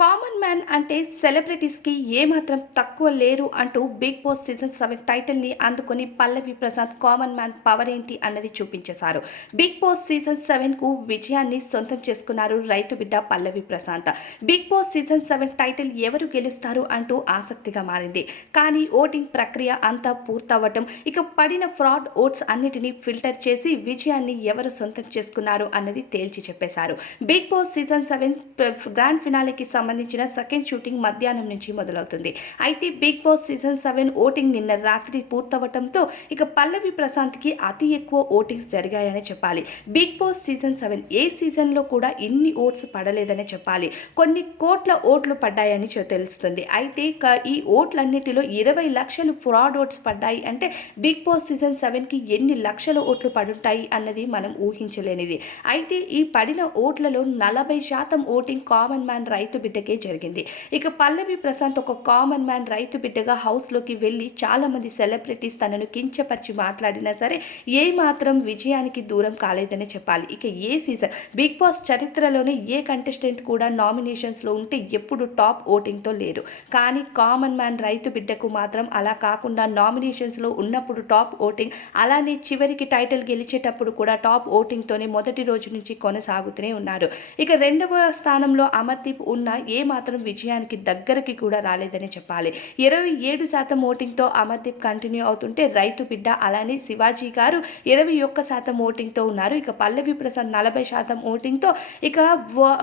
Common man అంటే సెలబ్రిటీస్కి ఏమాత్రం తక్కువ లేరు అంటూ బిగ్ బాస్ సీజన్ సెవెన్ టైటిల్ని అందుకొని Pallavi Prasad common man power ఏంటి అన్నది చూపించేశారు. బిగ్ బాస్ సీజన్ సెవెన్కు విజయాన్ని సొంతం చేసుకున్నారు రైతు బిడ్డ Pallavi Prashanth. Big boss season seven title ఎవరు గెలుస్తారు అంటూ ఆసక్తిగా మారింది. కానీ ఓటింగ్ ప్రక్రియ అంతా పూర్తవ్వటం ఇక పడిన ఫ్రాడ్ ఓట్స్ అన్నిటినీ ఫిల్టర్ చేసి విజయాన్ని ఎవరు సొంతం చేసుకున్నారు అన్నది తేల్చి చెప్పేశారు. Big boss season seven grand ఫినాలేకి సంబంధించిన సెకండ్ షూటింగ్ మధ్యాహ్నం నుంచి మొదలవుతుంది. అయితే big boss season seven voting నిన్న రాత్రి పూర్తవటంతో ఇక పల్లవి ప్రశాంత్కి అతి ఎక్కువ ఓటింగ్స్ జరిగాయని చెప్పాలి. బిగ్ బాస్ సీజన్ సెవెన్ ఏ సీజన్లో కూడా ఇన్ని ఓట్స్ పడలేదని చెప్పాలి. కొన్ని కోట్ల ఓట్లు పడ్డాయని తెలుస్తుంది. అయితే ఈ ఓట్లన్నిటిలో ఇరవై లక్షలు ఫ్రాడ్ ఓట్స్ పడ్డాయి అంటే బిగ్ బాస్ సీజన్ సెవెన్కి ఎన్ని లక్షల ఓట్లు పడుంటాయి అన్నది మనం ఊహించలేనిది. అయితే ఈ పడిన ఓట్లలో నలభై శాతం ఓటింగ్ కామన్ మ్యాన్ రైతు బిడ్డ బిడ్డకే జరిగింది. ఇక పల్లవి ప్రశాంత్ ఒక కామన్ మ్యాన్ రైతు బిడ్డగా హౌస్లోకి వెళ్ళి చాలామంది సెలబ్రిటీస్ తనను కించపరిచి మాట్లాడినా సరే ఏ మాత్రం విజయానికి దూరం కాలేదనే చెప్పాలి. ఇక ఏ సీజన్ బిగ్ బాస్ చరిత్రలోనే ఏ కంటెస్టెంట్ కూడా నామినేషన్స్లో ఉంటే ఎప్పుడు టాప్ ఓటింగ్తో లేరు. కానీ కామన్ మ్యాన్ రైతు బిడ్డకు మాత్రం అలా కాకుండా నామినేషన్స్లో ఉన్నప్పుడు టాప్ ఓటింగ్ అలానే చివరికి టైటిల్ గెలిచేటప్పుడు కూడా టాప్ ఓటింగ్తోనే మొదటి రోజు నుంచి కొనసాగుతూనే ఉన్నారు. ఇక రెండవ స్థానంలో అమర్దీప్ ఉన్న ఏ మాత్రం విజయానికి దగ్గరకి కూడా రాలేదని చెప్పాలి. ఇరవై ఏడు శాతం ఓటింగ్తో అమర్దీప్ కంటిన్యూ అవుతుంటే రైతు బిడ్డ అలానే శివాజీ గారు ఇరవై ఒక్క శాతం ఓటింగ్తో ఉన్నారు. ఇక పల్లవి ప్రసాద్ నలభై శాతం ఓటింగ్తో ఇక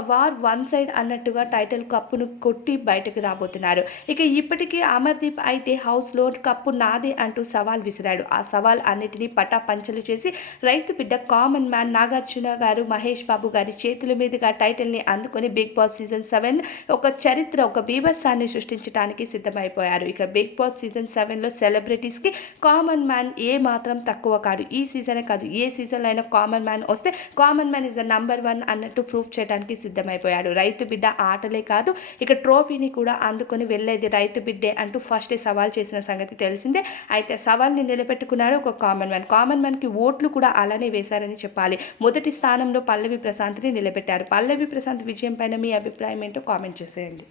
వార్ వన్ సైడ్ అన్నట్టుగా టైటిల్ కప్పును కొట్టి బయటకు రాబోతున్నారు. ఇక ఇప్పటికే అమర్దీప్ అయితే హౌస్లో కప్పు నాదే అంటూ సవాల్ విసిరాడు. ఆ సవాల్ అన్నిటినీ పటాపంచలు చేసి రైతు బిడ్డ కామన్ మ్యాన్ నాగార్జున గారు మహేష్ బాబు గారి చేతుల మీదుగా టైటిల్ని అందుకొని బిగ్ బాస్ సీజన్ సెవెన్ ఒక చరిత్ర ఒక బీభత్సాన్ని సృష్టించడానికి సిద్ధమైపోయారు. ఇక బిగ్ బాస్ సీజన్ సెవెన్లో సెలబ్రిటీస్కి కామన్ మ్యాన్ ఏ మాత్రం తక్కువ కాదు. ఈ సీజనే కాదు. ఏ సీజన్లో అయినా కామన్ మ్యాన్ వస్తే common man is the number one అన్నట్టు ప్రూఫ్ చేయడానికి సిద్ధమైపోయాడు. రైతు బిడ్డ ఆటలే కాదు ఇక ట్రోఫీని కూడా అందుకొని వెళ్ళేది రైతు బిడ్డే అంటూ ఫస్టే సవాల్ చేసిన సంగతి తెలిసిందే. అయితే సవాల్ని నిలబెట్టుకున్నాడు ఒక కామన్ మ్యాన్. కామన్ మ్యాన్కి ఓట్లు కూడా అలానే వేశారని చెప్పాలి. మొదటి స్థానంలో పల్లవి ప్రశాంత్ని నిలబెట్టారు. పల్లవి ప్రశాంత్ విజయం పైన మీ అభిప్రాయం ఏంటో కామెంట్ చేసేయండి.